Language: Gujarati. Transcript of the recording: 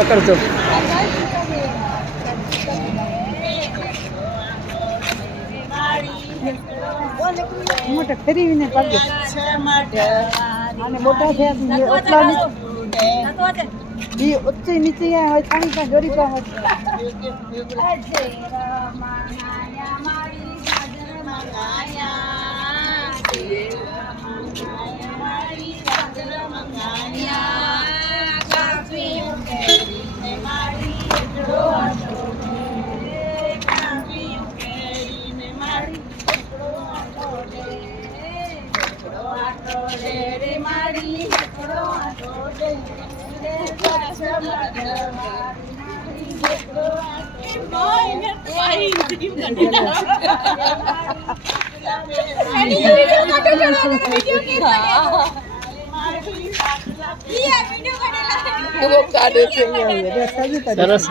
પકડજો. મોટા ફેરીને પગે અને મોટા છે ઓટલા ની ઉચ્ચી નીચે હોય ખાણી કા જોરી કા હોય સરસ.